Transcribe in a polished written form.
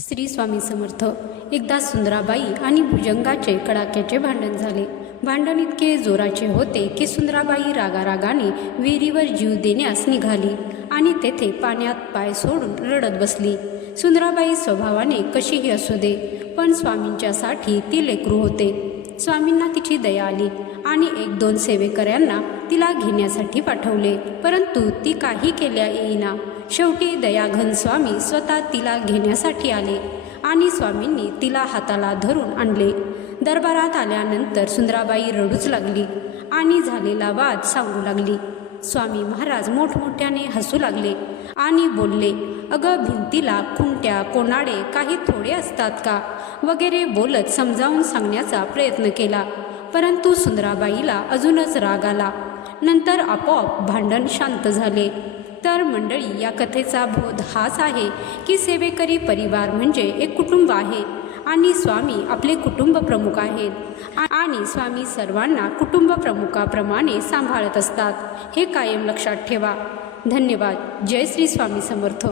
श्री स्वामी समर्थ। एकदा सुंदराबाई आणि भुजंगाचे कडाक्याचे भांडण झाले। भांडण इतके जोराचे होते की सुंदराबाई रागारागाने विहिरीवर जीव देण्यास निघाली आणि तेथे पाण्यात पाय सोडून रडत बसली। सुंदराबाई स्वभावाने कशीही असू दे, पण स्वामींच्यासाठी ती लेकरू होते। स्वामींना तिची दया आली आणि 1-2 सेवेकऱ्यांना तिला घेण्यासाठी पाठवले, परंतु ती काही केल्या येईना। शेवटी दयाघन स्वामी स्वतः तिला घेण्यासाठी आले आणि स्वामींनी तिला हाताला धरून आणले। दरबारात आल्यानंतर सुंदराबाई रडूच लागली आणि झालेला वाद सांगू लागली। स्वामी महाराज मोठमोठ्याने हसू लागले आणि बोलले, अगं भिंतीला खुंट्या कोनाडे काही थोडे असतात का वगैरे बोलत समजावून सांगण्याचा प्रयत्न केला, परंतु सुंदराबाईला अजूनच राग आला। नंतर आपोआप भांडण शांत झाले। तर मंडळी, या कथेचा बोध हाच आहे की सेवेकरी परिवार म्हणजे एक कुटुंब आहे आणि स्वामी आपले कुटुंब प्रमुख आहेत आणि स्वामी सर्वांना कुटुंब प्रमुखाप्रमाणे सांभाळत असतात। हे कायम लक्षात ठेवा। धन्यवाद। जय श्री स्वामी समर्थ।